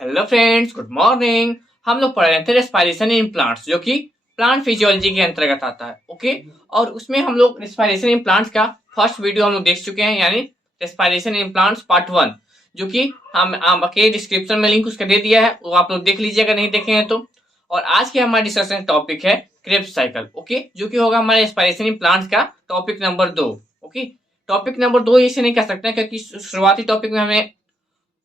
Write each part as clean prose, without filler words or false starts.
Hello friends, good morning. हम लोग पढ़ रहे थे रेस्पिरेशन इन प्लांट्स, जो कि प्लांट फिजियोलॉजी के अंतर्गत आता है। ओके, और उसमें हम लोग रेस्पिरेशन इन प्लांट्स का फर्स्ट वीडियो हम लोग देख चुके हैं, यानी रेस्पिरेशन इन प्लांट्स पार्ट 1, जो कि हम आपके डिस्क्रिप्शन में लिंक उसका दे दिया है, वो आप लोग देख लीजिएगा नहीं देखे हैं तो। और आज के हमारे डिस्कशन टॉपिक है क्रेब्स साइकिल, ओके, जो कि होगा हमारे रेस्पिरेशन इन प्लांट्स का topic number 2। Okay, topic number 2 इसे नहीं कह सकते हैं, क्योंकि शुरुआती टॉपिक में हमें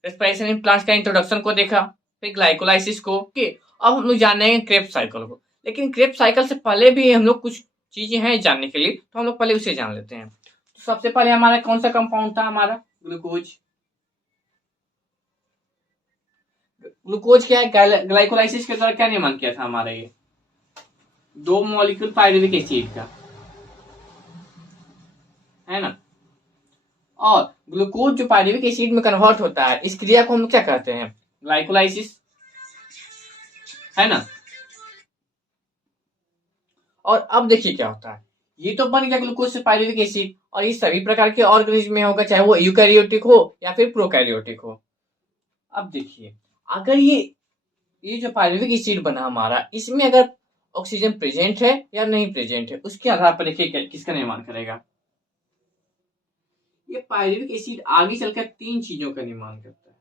रेस्पिरेशन इन प्लांट्स का इंट्रोडक्शन को देखा, फिर ग्लाइकोलाइसिस को, ओके। अब हम लोग जान रहे हैं क्रेब्स साइकिल को, लेकिन क्रेब्स साइकिल से पहले भी हम लोग कुछ चीजें हैं जानने के लिए, तो हम लोग पहले उसे जान लेते हैं। तो सबसे पहले हमारा कौन सा कंपाउंड था? हमारा ग्लूकोज। ग्लूकोज क्या है? ग्लाइकोलाइसिस के द्वारा क्या निर्माण किया था हमारा? ये 2 मॉलिक्यूल पायरुविक एसिड का, है ना। और ग्लूकोज जो पायरुविक एसिड में कन्वर्ट होता है, इस क्रिया को हम लोग क्या कहते हैं? ग्लाइकोलाइसिस, है ना। और अब देखिए क्या होता है, ये तो बन गया ग्लूकोज से पायरुविक एसिड, और ये सभी प्रकार के ऑर्गेनिज्म में होगा, चाहे वो यूकैरियोटिक हो या फिर प्रोकैरियोटिक हो। अब देखिए, अगर ये जो पायरुविक एसिड बना हमारा, इसमें अगर ऑक्सीजन प्रेजेंट है या नहीं प्रेजेंट है, उसके आधार पर देखिए किसका निर्माण करेगा। ये पायरुविक एसिड आगे चलकर 3 चीजों का निर्माण करता है।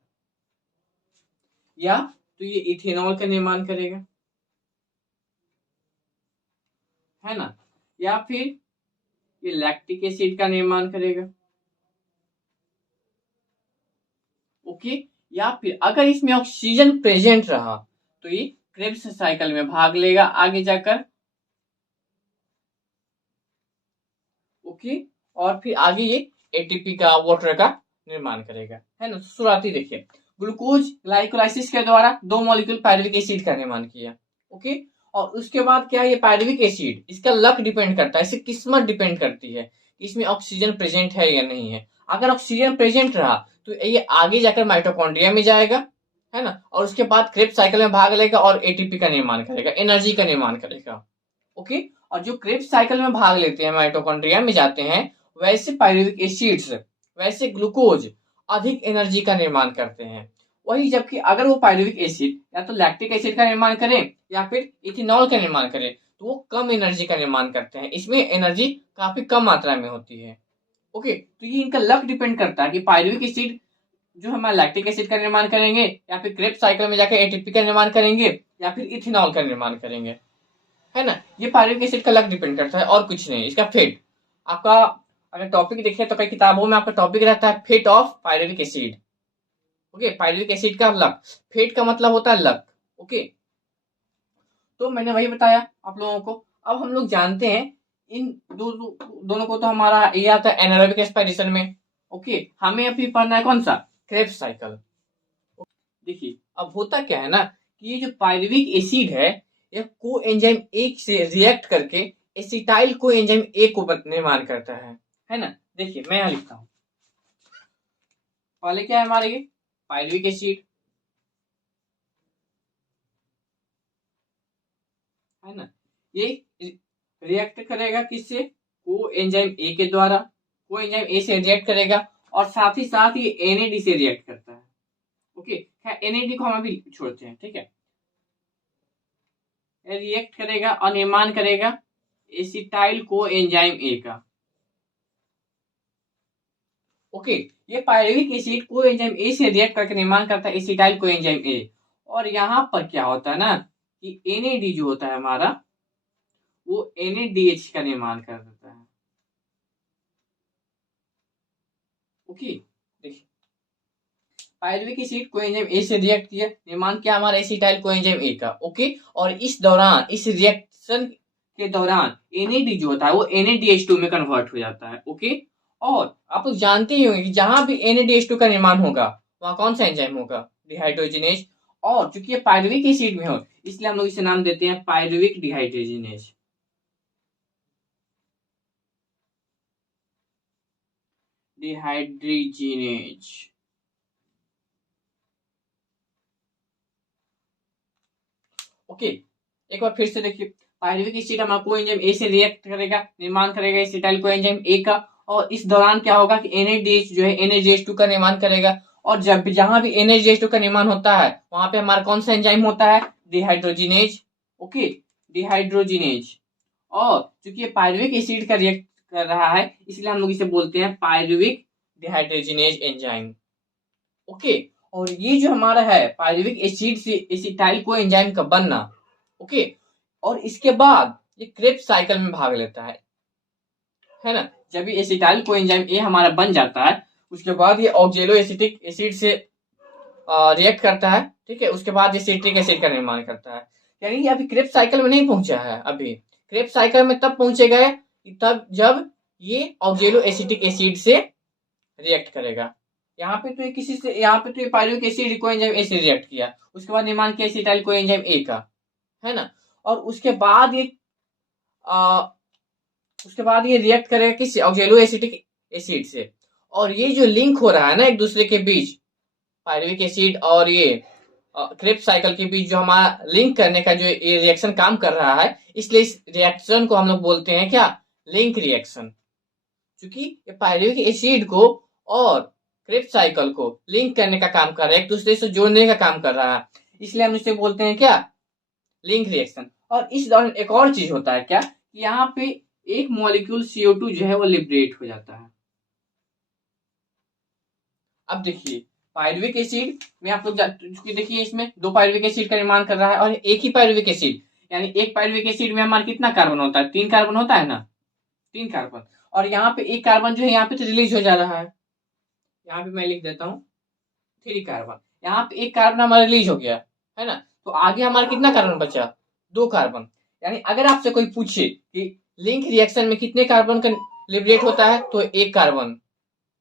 या तो ये इथेनॉल का निर्माण करेगा, है ना, या फिर ये लैक्टिक एसिड का निर्माण करेगा, ओके। या फिर अगर इसमें ऑक्सीजन प्रेजेंट रहा तो ये क्रेब्स साइकिल में भाग लेगा आगे जाकर, ओके। और फिर आगे ये एटीपी का, वाटर का निर्माण करेगा, है ना। शुरुआती देखिए, ग्लूकोज ग्लाइकोलाइसिस के द्वारा 2 मॉलिक्यूल पायरुविक एसिड का निर्माण किया, ओके। और उसके बाद क्या, ये पायरुविक एसिड, इसका लक डिपेंड करता है, इसकी किस्मत डिपेंड करती है इसमें ऑक्सीजन प्रेजेंट है या नहीं है। अगर ऑक्सीजन प्रेजेंट रहा तो ये आगे जाकर माइटोकॉन्ड्रिया में जाएगा, है ना, और उसके बाद क्रेब्स साइकिल में भाग लेगा और एटीपी का निर्माण करेगा, एनर्जी का निर्माण करेगा, ओके। और जो क्रेब्स साइकिल में भाग लेते हैं, माइटोकॉन्ड्रिया में जाते हैं, वैसे पायरुविक एसिड्स, वैसे ग्लूकोज अधिक एनर्जी का निर्माण करते हैं। वही जबकि अगर वो पायरुविक एसिड या तो लैक्टिक एसिड का निर्माण करें या फिर इथेनॉल का निर्माण करें, तो वो कम एनर्जी का निर्माण करते हैं, इसमें एनर्जी काफी कम मात्रा में होती है, ओके। तो ये इनका लक डिपेंड करता है कि पायरुविक एसिड जो हमारा लैक्टिक एसिड का निर्माण करेंगे, या फिर क्रेब्स साइकिल में जाकर एटीपी का निर्माण करेंगे, या फिर इथेनॉल का निर्माण करेंगे, है ना। ये पायरुविक एसिड का लक डिपेंड करता है और कुछ नहीं। इसका फेट, आपका अगर टॉपिक देखें तो कई किताबों में आपका टॉपिक रहता है fate of pyruvic acid, okay. Pyruvic acid का लक, फेट का मतलब होता है लक, ओके। तो मैंने वही बताया आप लोगों को। अब हम लोग जानते हैं इन दोनों को, तो हमारा ये आता है एनारोबिक रेस्पिरेशन में, ओके। हमें अभी पढ़ना है कौन सा? Krebs cycle. देखिए, अब होता क्या है ना, कि ये जो पायरुविक एसिड है, ये कोएंजाइम एक से रिएक्ट करके एसिटाइल कोएंजाइम ए को निर्माण करता है ना। देखिए मैं यहां लिखता हूं, पहले क्या है हमारे, ये पायरुविक एसिड, है ना, ये रिएक्ट करेगा किससे? कोएंजाइम ए के द्वारा, कोएंजाइम ए से रिएक्ट करेगा, और साथ ही साथ ये एनएडी से रिएक्ट करता है, ओके। एनएडी को हम अभी छोड़ते हैं, ठीक है। रिएक्ट करेगा और निर्माण करेगा एसिटाइल कोएंजाइम ए का, ओके। ये पायरुविक एसिड कोएंजाइम ए से रिएक्ट करके निर्माण करता है एसिटाइल कोएंजाइम ए। और यहां पर क्या होता है ना, कि एनएडी जो होता है हमारा, वो एनएडीएच का निर्माण कर देता है, ओके। देखिए, पायरुविक एसिड कोएंजाइम ए से रिएक्ट किया, निर्माण किया हमारा एसिटाइल कोएंजाइम ए का, ओके। और इस दौरान, इस रिएक्शन के दौरान एनएडी जो होता है वो NADH2 में कन्वर्ट हो जाता है, ओके। और आप लोग जानते ही होंगे कि जहां भी NADH2 का निर्माण होगा, वहां कौन सा एंजाइम होगा? डिहाइड्रोजिनेज। और चूंकि ये पायरुविक एसिड में हो, इसलिए हम लोग इसे नाम देते हैं पायरुविक डिहाइड्रोजिनेज, डिहाइड्रोजिनेज, ओके। एक बार फिर से देखिए, पायरुविक एसिड हमारा कोएंजाइम ए से रिएक्ट करेगा, निर्माण करेगा एसिटाइल कोएंजाइम ए का, और इस दौरान क्या होगा कि NADH जो है NADH2 का निर्माण करेगा, और जब भी जहां भी NH2 का निर्माण होता है वहां पे हमारा कौन सा एंजाइम होता है, डिहाइड्रोजिनेज। Okay, dehydrogenase. और चूंकि ये पायरुविक एसिड का रिएक्ट कर रहा है इसलिए हम लोग इसे बोलते हैं पायरुविक डिहाइड्रोजिनेज एंजाइम। ओके, और ये जो हमारा है पायरुविक एसिड से एसिटाइल को एंजाइम का बनना, ओके, और इसके बाद ये क्रेब्स साइकिल में भाग लेता है ना। जब ये एसिटाइल को एंजाइम ए हमारा बन जाता है उसके बाद ये ऑक्जेलो एसिटिक एसिड से रिएक्ट करता है, ठीक है, उसके बाद ये सिट्रिक एसिड का निर्माण करता है। यानी कि अभी क्रेब्स साइकिल में नहीं पहुंचा है, अभी क्रेब्स साइकिल में तब पहुंचेगा तब जब ये ऑक्जेलो एसिटिक एसिड से रिएक्ट करेगा। यहाँ पे तो ये किसी से, यहाँ पे तो ये पायरुविक एसिड कोएंजाइम ए से रिएक्ट किया, उसके बाद निर्माण किया एसिटाइल कोएंजाइम ए का, है ना। और उसके बाद ये रिएक्ट करेगा किस ऑक्जेलो एसिटिक एसिड से। और ये जो लिंक हो रहा है ना एक दूसरे के बीच, पायरुविक एसिड और ये क्रेब्स साइकिल के बीच जो हमारा लिंक करने का जो ये रिएक्शन काम कर रहा है, इसलिए इस रिएक्शन को हम लोग बोलते हैं क्या, लिंक रिएक्शन। क्योंकि ये पायरुविक एसिड को और क्रेब्स साइकिल को लिंक करने का काम कर रहा है, एक दूसरे से जोड़ने का काम कर रहा है, इसलिए हम इसे बोलते हैं क्या, लिंक रिएक्शन। और इस दौरान एक और चीज होता है क्या, यहाँ पे एक मॉलिक्यूल CO2 जो है वो लिबरेट हो जाता है। अब देखिए पायरुविक एसिड में आप लोग देखिए इसमें दो पायरुविक एसिड का निर्माण कर रहा है और एक ही पायरुविक एसिड, यानी एक पायरुविक एसिड में हमारा कितना कार्बन होता है, 3 कार्बन होता है ना, 3 कार्बन। और यहाँ पे एक कार्बन जो है यहाँ पे तो रिलीज हो जा रहा है, यहाँ पे मैं लिख देता हूँ 3 कार्बन, यहाँ पे एक कार्बन हमारा रिलीज हो गया है ना। तो आगे हमारा कितना कार्बन बचा, 2 कार्बन। यानी अगर आपसे कोई पूछे कि लिंक रिएक्शन में कितने कार्बन का लिबरेट होता है तो 1 कार्बन।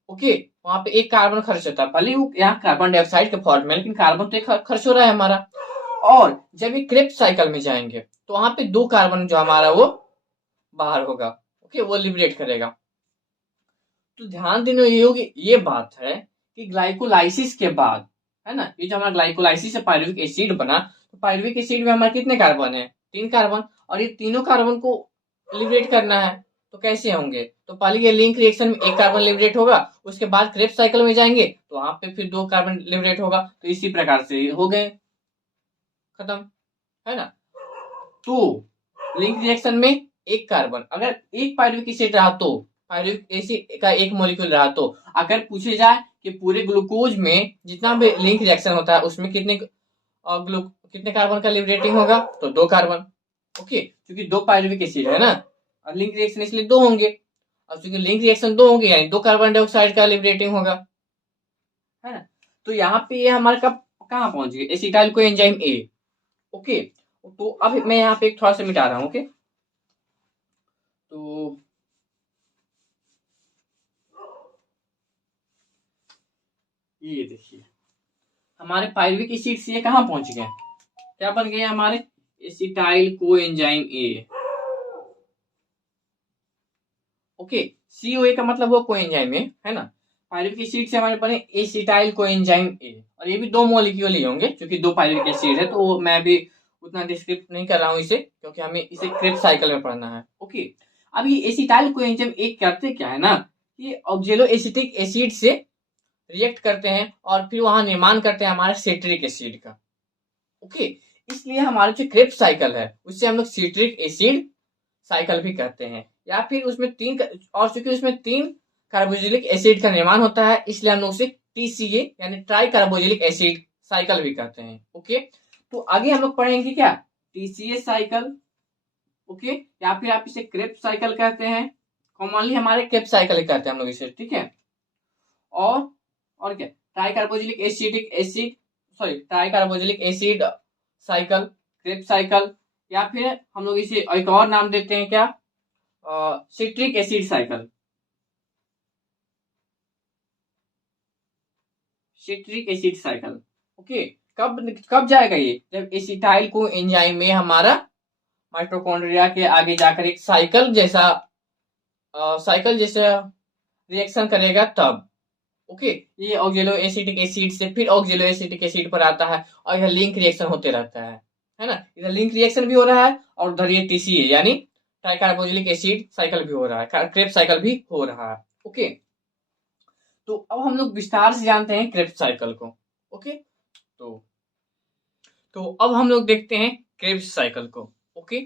ओके, वहां पे 1 कार्बन खर्च होता है, भले वो यहाँ कार्बन डाइऑक्साइड के फॉर्म में, लेकिन कार्बन तो खर्च हो रहा है हमारा। और जब ये क्रेब्स साइकिल में जाएंगे तो वहां पे 2 कार्बन जो हमारा वो बाहर होगा, ओके, वो लिबरेट करेगा। तो ध्यान देने योग्य ये बात है कि ग्लाइकोलाइसिस के बाद, है ना, ये जो हमारा ग्लाइकोलाइसिस से पायरुविक एसिड बना, तो पायरुविक एसिड में हमारे कितने कार्बन है, 3 कार्बन, और ये तीनों कार्बन को लिबरेट करना है तो कैसे होंगे, तो पहले ये लिंक रिएक्शन में 1 कार्बन लिबरेट होगा, उसके बाद क्रेब्स साइकिल में जाएंगे तो वहां पे फिर 2 कार्बन लिबरेट होगा, तो इसी प्रकार से हो गए खत्म, है ना। तो लिंक रिएक्शन में 1 कार्बन, अगर एक पायरुविक एसिड रहा तो पायरुविक एसिड का 1 मॉलिक्यूल रहा, तो अगर पूछे जाए कि पूरे ग्लूकोज में जितना भी लिंक रिएक्शन होता है उसमें कितने कार्बन का लिबरेटिंग होगा, तो 2 कार्बन। ओके, क्योंकि 2 पायरुविक एसिड है ना, और लिंक रिएक्शन इसलिए 2 होंगे, और क्योंकि लिंक रिएक्शन 2 होंगे यानी 2 कार्बन डाइऑक्साइड का लिबरेटिंग होगा, है ना। तो यहाँ पे ये हमारे कहाँ पहुंच गए, acetyl co enzyme A. Okay, तो अब मैं यहाँ पे थोड़ा सा मिटा रहा हूँ। ओके, तो ये देखिए हमारे पायरुविक एसिड से ये कहाँ पहुंच गए, क्या बन गए हमारे, acetyl co enzyme A. Okay, COA का मतलब वो कोएंजाइम है ना। पायरुविक एसिड से हमारे बने एसिटाइल कोएंजाइम ए, और ये भी 2 मॉलिक्यूल ही होंगे क्योंकि 2 पायरुविक एसिड है, तो मैं भी उतना डिस्क्रिप्ट नहीं कर रहा हूँ इसे, क्योंकि हमें इसे क्रेब्स साइकिल में पढ़ना है। ओके, अब ये एसिटाइल कोएंजाइम ए करते क्या है ना, कि ऑक्जेलो एसिटिक एसिड से रिएक्ट करते हैं और फिर वहां निर्माण करते हैं हमारे सिट्रिक एसिड का। ओके, इसलिए हमारा जो क्रेब्स साइकिल है उससे हम लोग सिट्रिक एसिड साइकिल भी कहते हैं, या फिर उसमें 3, और चूंकि उसमें 3 कार्बोक्सिलिक एसिड का निर्माण होता है इसलिए हम लोग उसे TCA यानी ट्राई कार्बोक्सिलिक एसिड साइकिल भी कहते हैं। ओके, तो आगे हम लोग पढ़ेंगे क्या, TCA साइकिल, ओके, या फिर आप इसे क्रेब्स साइकिल कहते हैं, कॉमनली हमारे क्रेब्स साइकिल कहते हैं हम लोग इसे, ठीक है। और क्या, try carboxylic acidic acid, sorry try carboxylic acid cycle, Krebs cycle, या फिर हम लोग इसे एक और नाम देते हैं क्या, citric acid cycle, citric acid cycle. Okay, कब कब जाएगा ये, जब एसिटाइल को एंजाइम में हमारा माइटोकॉन्ड्रिया के आगे जाकर एक साइकिल जैसा रिएक्शन करेगा तब। ओके, ये ऑक्जेलो एसिटिक एसिड से फिर ऑक्जेलो एसिटिक एसिड पर आता है और यह लिंक रिएक्शन होते रहता है ना। इधर लिंक रिएक्शन भी हो रहा है और उधर ये TCA यानी ट्राइकार्बोक्सिलिक एसिड साइकिल भी हो रहा है, क्रेब्स साइकिल भी हो रहा है। ओके, तो अब हम लोग विस्तार से जानते हैं क्रेब्स साइकिल को। ओके, तो अब हम लोग देखते हैं क्रेब्स साइकिल को। ओके,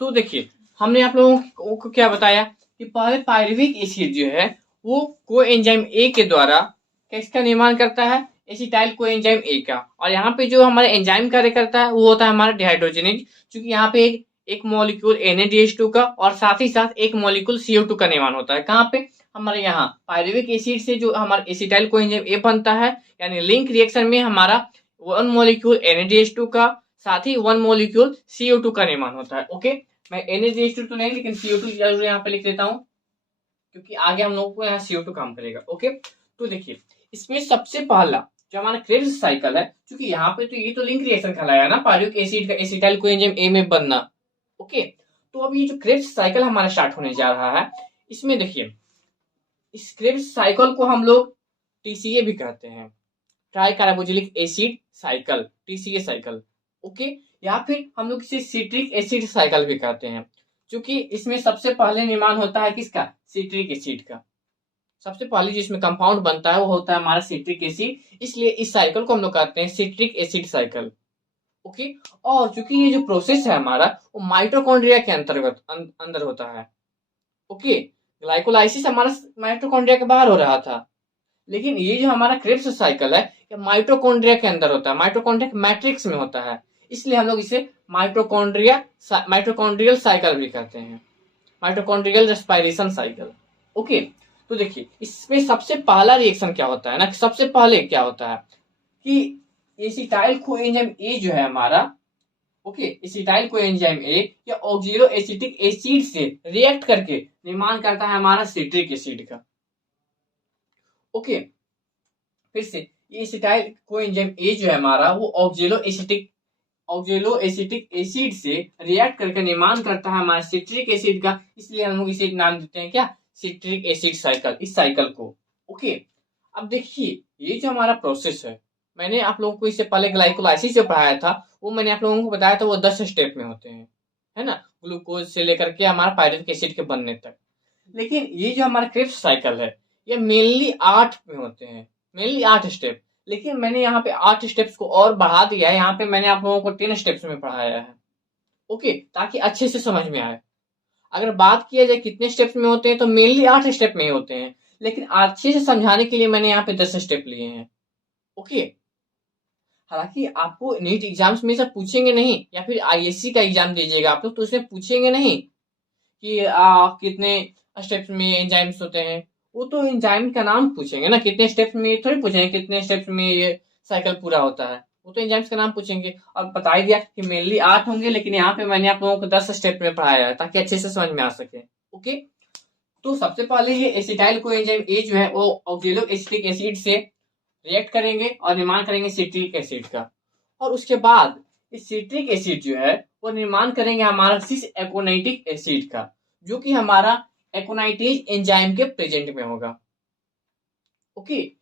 तो देखिए हमने आप लोगों को क्या बताया कि पहले पायरुविक एसिड जो है वो कोएंजाइम ए के द्वारा किसका निर्माण करता है, एसिटाइल कोएंजाइम ए का। और यहाँ पे जो हमारा एंजाइम कार्य करता है वो होता है हमारा डिहाइड्रोजनेज, क्योंकि यहाँ पे एक मॉलिक्यूल NaDH2 का और साथ ही साथ एक मॉलिक्यूल CO2 का निर्माण होता है। कहाँ पे, हमारे यहाँ पायरुविक एसिड से जो हमारा एसिटाइल कोएंजाइम ए बनता है, यानी लिंक रिएक्शन में हमारा वन मॉलिक्यूल NaDH2 का साथ ही वन मॉलिक्यूल CO2 का निर्माण होता है। ओके, मैं NaDH2 तो नहीं लेकिन CO2 जरूर यहाँ पे लिख देता हूँ, क्योंकि आगे हम लोगों को यहाँ CO2 काम करेगा। ओके, तो देखिए इसमें सबसे पहला जो हमारा क्रेब्स साइकिल है, क्योंकि यहाँ पे तो ये तो लिंक रिएक्शन कहलाया ना पायरुविक एसिड का एसिटाइल कोएंजाइम ए में बनना। ओके, तो अब ये जो क्रेब्स साइकिल हमारा स्टार्ट होने जा रहा है, इसमें देखिए इस क्रेब्स साइकिल को हम लोग TCA भी कहते हैं, try carboxylic acid cycle, TCA cycle. Okay, या फिर हम लोग इसे सिट्रिक एसिड साइकिल भी कहते हैं, क्योंकि इसमें सबसे पहले निर्माण होता है किसका, सिट्रिक एसिड का। सबसे पहले जिसमें कंपाउंड बनता है वो होता है हमारा सिट्रिक एसिड, इसलिए इस साइकिल को हम लोग कहते हैं सिट्रिक एसिड साइकिल। ओके, और चूंकि ये जो प्रोसेस है हमारा वो माइटोकॉन्ड्रिया के अंतर्गत अंदर होता है। ओके, ग्लाइकोलाइसिस हमारा माइटोकॉन्ड्रिया के बाहर हो रहा था, लेकिन ये जो हमारा क्रेब्स साइकिल है ये माइटोकॉन्ड्रिया के अंदर होता है, माइटोकॉन्ड्रिया मैट्रिक्स में होता है, इसलिए हम लोग इसे माइटोकॉन्ड्रियल साइकिल भी कहते हैं, माइटोकॉन्ड्रियल रेस्पिरेशन साइकिल। ओके, तो देखिए इसमें सबसे पहला रिएक्शन क्या होता है ना, सबसे पहले क्या होता है कि एसिटाइल कोएंजाइम ए जो है हमारा, ओके, एसिटाइल कोएंजाइम ए या ऑक्सिलो एसिटिक एसिड से रिएक्ट करके निर्माण करता है हमारा सिट्रिक एसिड का। ओके, फिर से ये एसिटाइल कोएंजाइम ए जो है हमारा वो ऑक्सिलो एसिटिक एसिड से रिएक्ट करके निर्माण करता है हमारा सिट्रिक एसिड का, इसलिए हम लोग इसे नाम देते हैं क्या, सिट्रिक एसिड साइकिल, इस साइकिल को। ओके, अब देखिए ये जो हमारा प्रोसेस है, मैंने आप लोगों को इससे पहले ग्लाइकोलाइसिस जो पढ़ाया था वो मैंने आप लोगों को बताया था वो 10 स्टेप में होते हैं, है ना, ग्लूकोज से लेकर के हमारा पायरुविक एसिड के बनने तक। लेकिन ये जो हमारा क्रेब्स साइकिल है ये मेनली 8 में होते हैं, मेनली 8 स्टेप, लेकिन मैंने यहाँ पे 8 स्टेप्स को और बढ़ा दिया है, यहाँ पे मैंने आप लोगों को 10 स्टेप्स में पढ़ाया है। ओके, ताकि अच्छे से समझ में आए। अगर बात किया जाए कितने स्टेप्स में होते हैं तो मेनली 8 स्टेप में ही होते हैं, लेकिन अच्छे से समझाने के लिए मैंने यहाँ पे 10 स्टेप लिए हैं। ओके, हालांकि आपको नीट एग्जाम्स में सब पूछेंगे नहीं, या फिर ISC का एग्जाम दीजिएगा आप लोग तो उसमें पूछेंगे नहीं कि कितने स्टेप्स में एंजाइम्स होते हैं, वो तो एंजाइम का नाम पूछेंगे ना, कितने स्टेप्स में, थोड़ी पूछेंगे कितने स्टेप्स में ये साइकिल पूरा होता है, वो तो एंजाइम्स का नाम पूछेंगे। और बता ही दिया कि मेनली 8 होंगे, लेकिन यहाँ पे मैंने आप लोगों को 10 स्टेप में पढ़ाया है ताकि अच्छे से समझ में आ सके। ओके, तो सबसे पहले ये एसिटाइल कोएंजाइम ए जो है वो ऑक्सिलो एसिटिक एसिड से रिएक्ट करेंगे और निर्माण करेंगे सिट्रिक एसिड का, और उसके बाद इस सिट्रिक एसिड जो है वो निर्माण करेंगे हमारा सिस एकोनाइटिक एसिड का, जो कि हमारा एकोनाइटेज एंजाइम के प्रेजेंट में होगा। ओके,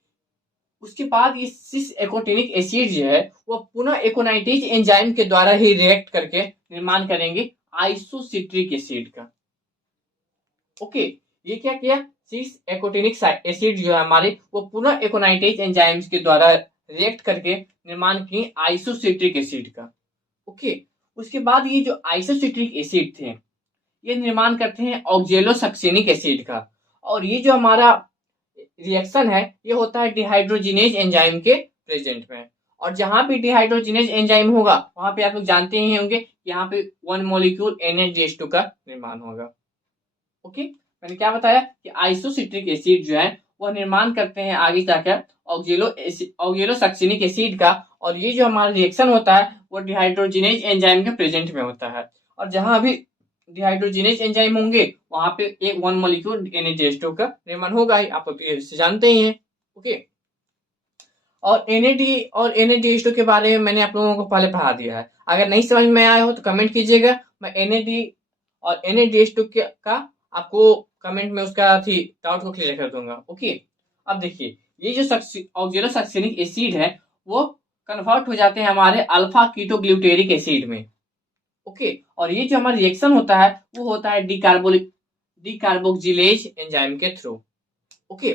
उसके बाद ये सिस एकोटिनिक एसिड जो है वो पुनः एकोनाइटेज एंजाइम के द्वारा ही रिएक्ट करके निर्माण करेंगे आइसोसिट्रिक एसिड का। ओके, ये क्या किया, सिस एकोटिनिक एसिड जो है हमारे वो पुनः एकोनाइटेज एंजाइम्स के द्वारा रिएक्ट करके निर्माण किए आइसोसिट्रिक एसिड का। ओके, उसके बाद ये जो आइसोसिट्रिक एसिड थे ये निर्माण करते हैं ऑक्जेलोसक्सेनिक एसिड का, और ये जो हमारा रिएक्शन है ये होता है डिहाइड्रोजिनेज एंजाइम के प्रेजेंट में, और जहां भी डिहाइड्रोजिनेज एंजाइम होगा वहां पे आप लोग जानते ही होंगे यहाँ पे वन मॉलिक्यूल NaDH2 का निर्माण होगा। ओके, मैंने क्या बताया कि आइसोसिट्रिक एसिड जो है वह निर्माण करते हैं आगे जाकर ऑक्जेलोसक्सेनिक एसिड का, और ये जो हमारा रिएक्शन होता है वो डिहाइड्रोजिनेज एंजाइम के प्रेजेंट में होता है, और जहां भी डिहाइड्रोजिनेज एंजाइम होंगे वहां पे एक वन मॉलिक्यूल NaDH2 का निर्माण होगा ही, आप लोग ये जानते ही हैं। ओके, और NaDH2 के बारे में मैंने आप लोगों को पहले पढ़ा दिया है, अगर नहीं समझ में आया हो तो कमेंट कीजिएगा, मैं NAD और NaDH2 का आपको कमेंट में उसका डाउट को क्लियर कर दूंगा। ओके, अब देखिए ये जो ऑक्जेलोसक्सेनिक एसिड है वो कन्वर्ट हो जाते हैं हमारे अल्फा कीटोग्लूटेरिक एसिड में। ओके, और ये जो हमारा रिएक्शन होता है वो होता है डीकार्बोक्सिलेज एंजाइम के थ्रू। ओके,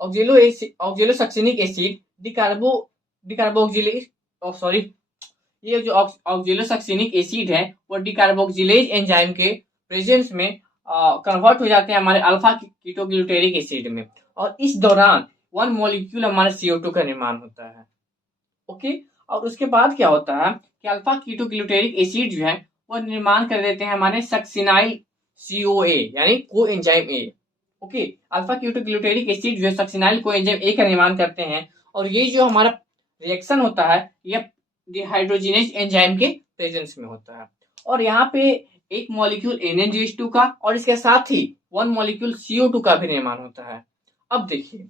ऑक्जेलोसक्सिनिक एसिड डिकार्बोक्जिलेज सॉरी ये जो ऑक्जेलोसक्सिनिक एसिड है वो डिकार्बोक्जिलेज एंजाइम के प्रेजेंस में कन्वर्ट हो जाते हैं हमारे अल्फा कीटोग्लूटेरिक एसिड में, और इस दौरान वन मॉलिक्यूल हमारे CO2 का निर्माण होता है। ओके, और उसके बाद क्या होता है कि अल्फा कीटोग्लूटेरिक एसिड जो है वो निर्माण कर देते हैं हमारे सक्सिनाइल CoA यानी को enzyme A. Okay, alpha ketoglutaric acid जो है सक्सिनाइल को एंजाइम ए का निर्माण करते हैं, और ये जो हमारा रिएक्शन होता है ये डिहाइड्रोजिनेज एंजाइम के प्रेजेंस में होता है, और यहाँ पे एक मॉलिक्यूल NaDH2 का और इसके साथ ही वन मॉलिक्यूल CO2 का भी निर्माण होता है। अब देखिए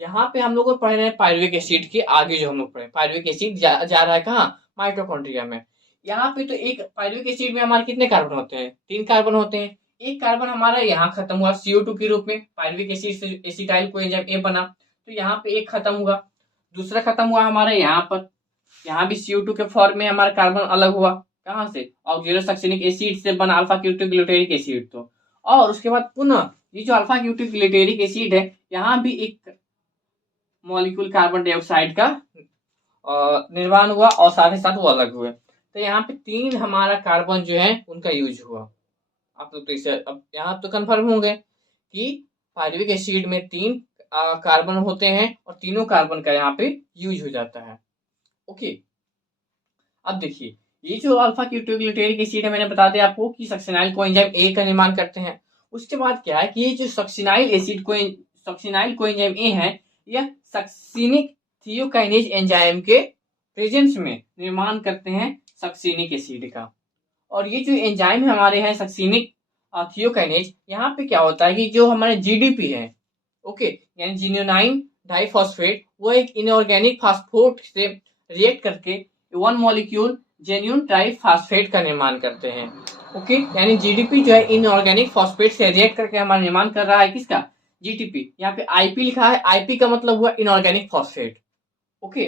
यहाँ पे हम लोग पढ़ रहे हैं पायरुविक एसिड के आगे, जो हम लोग पढ़े पायरुविक एसिड जा रहा है कहाँ, माइटोकॉन्ड्रिया में। यहाँ पे तो एक पायरुविक एसिड में हमारे कितने कार्बन होते हैं, 3 कार्बन होते हैं। एक कार्बन हमारा यहाँ खत्म हुआ CO2 के रूप में, पायरुविक एसिड से एसिटाइल कोएंजाइम ए बना, तो यहाँ पे एक खत्म हुआ। दूसरा खत्म हुआ हमारा यहाँ पर, यहाँ भी CO2 के फॉर्म में हमारा कार्बन अलग हुआ, कहाँ से, ऑक्जेलोसक्सिनिक एसिड से बना अल्फा कीटोग्लूटेरिक एसिड। तो और उसके बाद पुनः ये जो अल्फा कीटोग्लूटेरिक एसिड है यहाँ भी एक मॉलिक्यूल कार्बन डाइऑक्साइड का निर्माण हुआ और साथ ही साथ वो अलग हुए, तो यहाँ पे 3 हमारा कार्बन जो है उनका यूज हुआ। आप लोग तो इसे अब यहाँ तो कंफर्म होंगे कि पायरुविक एसिड में 3 कार्बन होते हैं और तीनों कार्बन का यहाँ पे यूज हो जाता है। ओके, अब देखिए ये जो अल्फा कीटोग्लूटेरिक एसिड है मैंने बता दिया आपको कि सक्सिनाइल कोएंजाइम ए का निर्माण करते हैं। उसके बाद क्या है कि ये जो सक्सिनाइल कोएंजाइम ए है यह सक्सिनिक थियोकाइनेज एंजाइम के प्रेजेंस में निर्माण करते हैं सक्सिनिक एसिड का, और ये जो एंजाइम हमारे हैं सक्सिनिक थियोकाइनेज, यहाँ पे क्या होता है कि जो हमारे GDP है, ओके, यानी जिनोनाइन डाइफॉस्फेट, वो एक इनऑर्गेनिक फास्फोट से रिएक्ट करके वन मॉलिक्यूल जेन्यून ट्राइफॉस्फेट का निर्माण करते हैं। ओके, यानी GDP जो है इनऑर्गेनिक फॉस्फेट से रिएक्ट करके हमारा निर्माण कर रहा है किसका, GDP। यहाँ पे IP लिखा है, IP का मतलब हुआ इनऑर्गेनिक फॉस्फेट। ओके,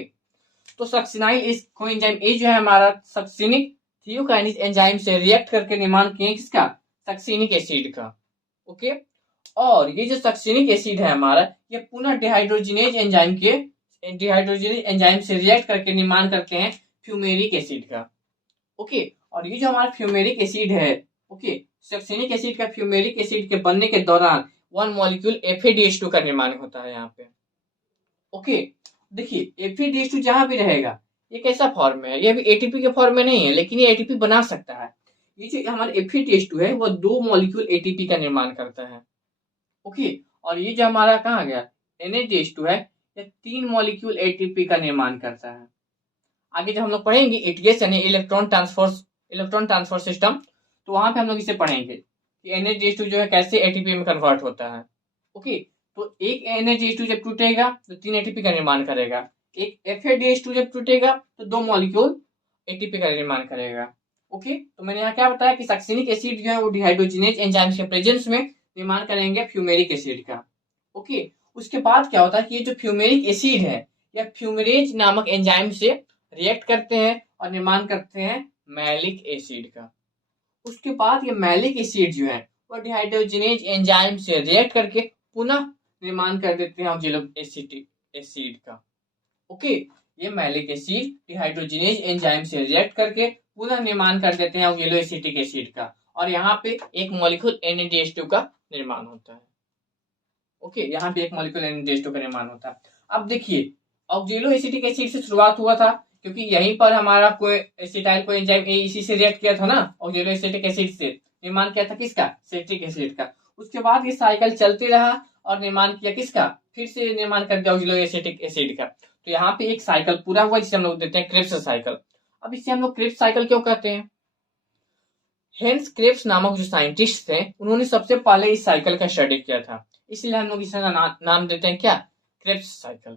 तो सक्सिनाइल इस कोएंजाइम ए जो है हमारा सक्सिनिक थियोकाइनेज एंजाइम से रिएक्ट करके निर्माण किए किसका, सक्सिनिक एसिड का। ओके, और ये जो सक्सिनिक एसिड है हमारा ये पुनः डिहाइड्रोजिनेज एंजाइम से रिएक्ट करके निर्माण करते हैं फ्यूमेरिक एसिड का। ओके, और ये जो हमारा फ्यूमेरिक एसिड है, ओके, सक्सिनिक एसिड का फ्यूमेरिक एसिड के बनने के दौरान वन मॉलिक्यूल FADH2 का निर्माण होता है यहाँ पे। ओके, देखिए FADH2 जहां भी रहेगा ये कैसा फॉर्म में है, ये भी ATP के फॉर्म में नहीं है, लेकिन ये ATP बना सकता है। ये जो हमारा FADH2 है वो 2 मॉलिक्यूल ATP का निर्माण करता है। ओके, और ये जो हमारा कहाँ गया NaDH2 है ये 3 मॉलिक्यूल ATP का निर्माण करता है। आगे जब हम लोग पढ़ेंगे ETS यानी इलेक्ट्रॉन ट्रांसफर सिस्टम, तो वहां पे हम लोग इसे पढ़ेंगे कि NaDH2 जो है कैसे ATP में कन्वर्ट होता है। ओके, तो एक NaDH2 जब टूटेगा तो 3 ATP का निर्माण करेगा, एक FADH2 जब टूटेगा तो 2 मॉलिक्यूल ATP का निर्माण करेगा। ओके, तो मैंने यहाँ क्या बताया कि सक्सिनिक एसिड जो है वो डिहाइड्रोजिनेज एंजाइम के प्रेजेंस में निर्माण करेंगे फ्यूमेरिक एसिड का। ओके, उसके बाद क्या होता है कि ये जो फ्यूमेरिक एसिड है यह फ्यूमेरेज नामक एंजाइम से रिएक्ट करते हैं और निर्माण करते हैं मैलिक एसिड का। उसके बाद ये मैलिक एसिड जो है वो डिहाइड्रोजिनेज एंजाइम से रिएक्ट करके पुनः निर्माण कर देते हैं ऑक्जेलिक एसिड का। ओके, ये मैलिक एसिड डिहाइड्रोजिनेज एंजाइम से रिएक्ट करके पुनः निर्माण कर देते हैं ऑक्जेलोएसिटिक एसिड का, और यहाँ पे एक मॉलिक्यूल NaDH2 का निर्माण होता है। ओके, यहाँ पे एक मॉलिक्यूल NaDH2 का निर्माण होता है। अब देखिए ऑक्जेलोएसिटिक एसिड से शुरुआत हुआ था क्योंकि यहीं पर हमारा कोई एसिटाइल कोएंजाइम ए इसी से रिएक्ट किया था ना, ऑक्जेलोएसिटिक एसिड से निर्माण किया था किसका, सिट्रिक एसिड का। उसके बाद ये साइकिल चलते रहा और निर्माण किया किसका, फिर से निर्माण कर दिया ऑक्जेलोएसिटिक एसिड का। तो यहाँ पे एक साइकिल पूरा हुआ जिसे हम लोग देते हैं क्रेब्स साइकिल। अब इसे हम लोग क्रेब्स साइकिल क्यों कहते हैं, हेंस क्रेब्स नामक जो साइंटिस्ट थे उन्होंने सबसे पहले इस साइकिल का स्टडी किया था, इसलिए हम लोग इसका नाम देते हैं क्या, क्रेब्स साइकिल।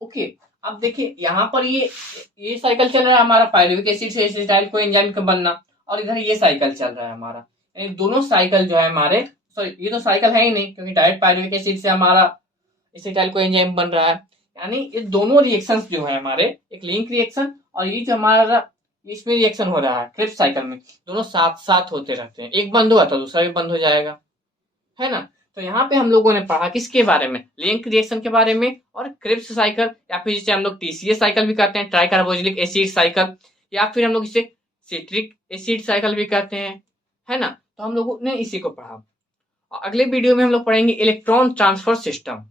ओके, अब देखिए यहाँ पर ये साइकिल चल रहा है हमारा पायरुविक एसिड से एसिटाइल कोएंजाइम का बनना, और इधर ये साइकिल चल रहा है हमारा, यानी दोनों साइकिल जो है हमारे, सॉरी ये तो साइकिल है ही नहीं क्योंकि डायरेक्ट पायरुविक एसिड से हमारा एसिटाइल कोएंजाइम बन रहा है, यानी ये दोनों रिएक्शंस जो है हमारे एक लिंक रिएक्शन और ये जो हमारा इसमें रिएक्शन हो रहा है क्रेब्स साइकिल में, दोनों साथ साथ होते रहते हैं, एक बंद हुआ तो दूसरा भी बंद हो जाएगा, है ना। तो यहाँ पे हम लोगों ने पढ़ा किसके बारे में, लिंक रिएक्शन के बारे में और क्रिप्स साइकिल, या फिर जिसे हम लोग टीसीएस साइकिल भी कहते हैं, ट्राई कार्बोजिलिक एसिड साइकिल, या फिर हम लोग इसे सिट्रिक एसिड साइकिल भी कहते हैं, है ना। तो हम लोगों ने इसी को पढ़ा। अगले वीडियो में हम लोग पढ़ेंगे electron transfer system,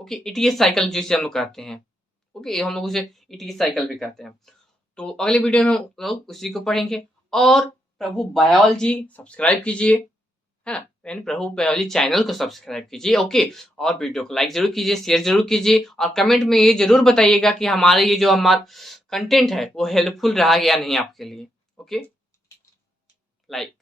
okay, ETS cycle जिसे हम लोग कहते हैं, ओके, हम लोग उसे ईटीएस साइकिल भी कहते हैं। तो अगले वीडियो में हम लोग उसी को पढ़ेंगे। और प्रभु बायोलॉजी सब्सक्राइब कीजिए, है ना, यानी प्रभु बायोलॉजी चैनल को सब्सक्राइब कीजिए, ओके। और वीडियो को लाइक जरूर कीजिए, शेयर जरूर कीजिए, और कमेंट में ये जरूर बताइएगा कि हमारे ये जो हमारा कंटेंट है वो हेल्पफुल रहा या नहीं आपके लिए, ओके। लाइक